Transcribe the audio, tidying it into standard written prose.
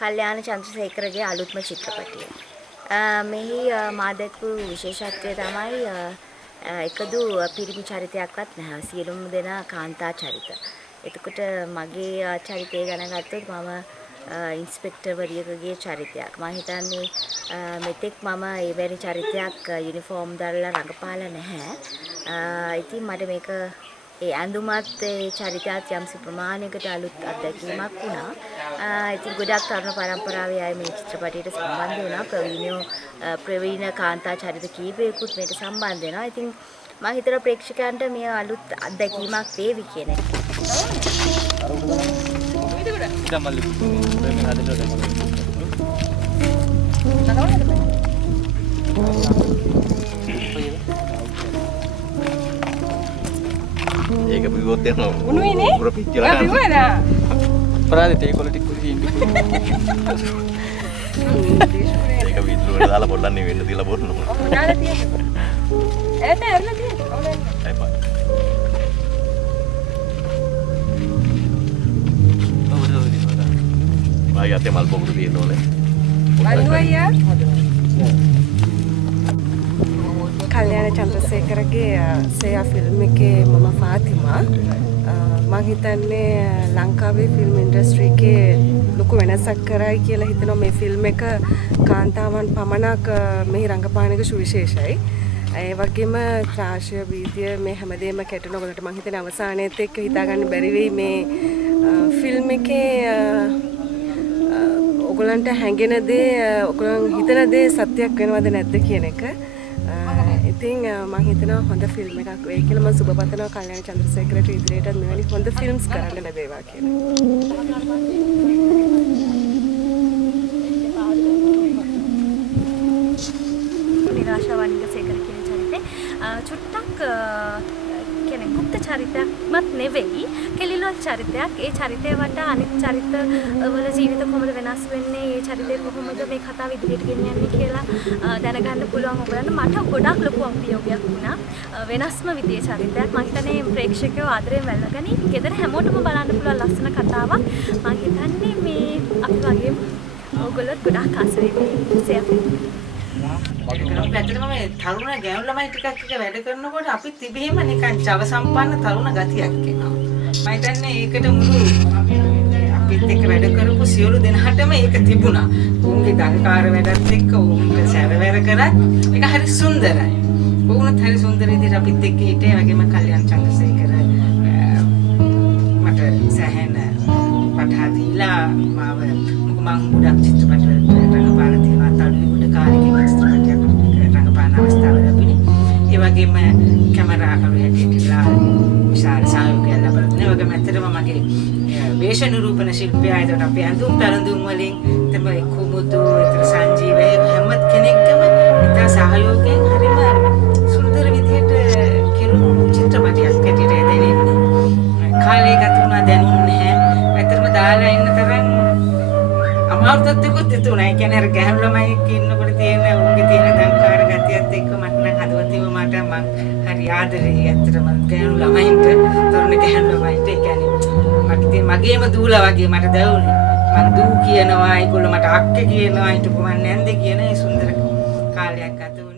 කල්‍යාණ චන්ද්‍රසේකරගේ අලුත්ම චිත්‍රපටිය. මෙහි මා දැක්වූ විශේෂත්වය තමයි එකදු පිරිමි චරිතයක්වත් නැහැ. සියලුම දෙනා කාන්තා චරිත. එතකොට මගේ චරිතය ගැන ගත්තොත් මම ඉන්ස්පෙක්ටර්වරියකගේ චරිතයක්. මම හිතන්නේ මෙතෙක් මම එවැනි චරිතයක් යුනිෆෝම් දාලා රඟපාලා නැහැ. ඉතින් මට මේක ඒ ඇඳුමත් ඒ චරිතයත් යම්සි ප්‍රමාණයකට අලුත් අත්දැකීමක් වුණා. ඉතින් ගොඩක් තරුණ පරම්පරාවේ අය මේ චිත්‍රපටයට සම්බන්ධ වුණා. ප්‍රවීණ කාන්තා චරිත කීපයකුත් මේකට සම්බන්ධ වෙනවා. ඉතින් මම හිතනවා ප්‍රේක්ෂකයන්ට මේ අලුත් අත්දැකීමක් වේවි කියන එක. ඒක බිව්වොත් යනවා. උණුයිනේ. පුර පිච්චලා යනවා. බිව්වද? අපරාධේ තේ කොළ ටික හින්දි. ඒක විදුලට දාලා පොඩ්ඩක් නෙවෙන්න තියලා බොන්න ඕන. ඔව් දාලා තියෙනවා. එතන ඇරලා තියෙනවා. ඔව් එපා. මගේ අතේ මල් පොකුරු තියෙන්න ඕනේ. වල්ුවයියා. කල්‍යාණ චන්ද්‍රසේකරගේ සේයා ෆිල්ම් එකේ මම ෆාතිමා. මම හිතන්නේ ලංකාවේ ෆිල්ම් ඉන්ඩස්ට්‍රි එකේ ලොකු වෙනසක් කරයි කියලා හිතනවා මේ ෆිල්ම් එක කාන්තාවන් පමණක් මෙහි රංගපාන එක සුවිශේෂයි. ඒ වගේම ත්‍රාශය වීදිය මේ හැමදේම කැටෙන ඔයගලට මම හිතන්නේ අවසානයේත් එක්ක හිතාගන්න බැරි වෙයි මේ ෆිල්ම් එකේ ඔයගලන්ට හැඟෙන දේ ඔයගලන් හිතන දේ සත්‍යයක් වෙනවද නැද්ද කියන එක. ඉතින් මම හිතනවා හොඳ ෆිල්ම් එකක් වෙයි කියලා. මම සුබ පතනවා කල්‍යාණ චන්ද්‍රසේකරට ඉදිරියටත් මෙවැනි හොඳ ෆිල්ම්ස් කරන්න ලැබේවා කියලා. නිරාශා වනිගසේකර කියන චරිතේ චුට්ටක් කියන්නේ গুপ্ত චරිතයක්වත් නෙවෙයි, කෙලිලොල් චරිතයක්. ඒ චරිතය වටා අනිත් චරිත වල ජීවිත කොහොමද වෙනස් වෙන්නේ, ඒ චරිතේ කොහොමද මේ කතාව ඉදිරියට ගෙනියන්නේ කියලා දැනගන්න පුළුවන් ඔයගලන්ට. මට ගොඩක් ලොකු අභියෝගයක් වුණා. වෙනස්ම විදිහේ චරිතයක්. මම හිතන්නේ ප්‍රේක්ෂකයෝ ආදරයෙන් වැළඳගනි. ගෙදර හැමෝටම බලන්න පුළුවන් ලස්සන කතාවක්. මම හිතන්නේ මේ අපි වගේම ඔයගොල්ලෝ ගොඩක් ආස වෙන්නේ. ඇත්තටම මේ තරුණ ගැහැණු ළමයි ටිකක් එක වැඩ කරනකොට අපි තිබෙහෙම නිකන් ජව සම්පන්න තරුණ ගතියක් එනවා. මම හිතන්නේ ඒකට මුළු අපිත් එක්ක වැඩ කරපු සියලු දෙනාටම ඒක තිබුණා. උන්ගේ දඟකාර වැඩත් එක්ක උන්ට සැරවැර කරත් ඒක හරි සුන්දරයි. උන්ත් හරි සුන්දර විදිහට අපිත් එක්ක හිටියේ. වගේම කල්‍යාණ චන්ද්‍රසේකර මට සෑහෙන පටහ දීලා මාව මම ගොඩක් චිත්‍රපට වලට රඟපාන තියෙනවා. තඩුවේ ගොඩ කාලෙකින් චිත්‍රපටයක් රඟපාන අවස්ථාව ලැබුණේ. ඒ වගේම කැමරාකරු හැටියටලා විශාල සහයෝගයක් ලැබලා තියෙනවා. ඒ වගේම ඇත්තටම මගේ වේශ නිරූපණ ශිල්පියා ඒකට අපි ඇඳුම් පැළඳුම් වලින් තමයි කුමුදු ඒතර සංජීව හැම කෙනෙක්ගම ඉතා සහයෝගයෙන් හරිම සුන්දර විදිහට කෙරුණු චිත්‍රපටයක් හැටියට දෙන්නේ. කාලේ ගත වුණා දැනුන්නේ නැහැ. ඇත්තටම දාලා ඉන්න තරම් අමාරුත් එක්කත් තිතුණා. ඒ කියන්නේ අර ගැහැණු ළමයි එක්ක ඉන්නකොට තියෙන උන්ගේ තියෙන දංකාර ගතියත් එක්ක මට නම් හදවතින්ම මට මං හරි ආදරේ. ඇත්තටම ගැහැණු ළමයින්ට තරුණ ගැහැණු ළමයින්ට ඒ කියන්නේ මට තියෙන මගේම දූලා වගේ මට දැවුනේ. මං දූ කියනවා, ඒගොල්ලෝ මට අක්කේ කියනවා, හිටපු මං නැන්දේ කියන ඒ සුන්දර කාලයක් ගත වුණා.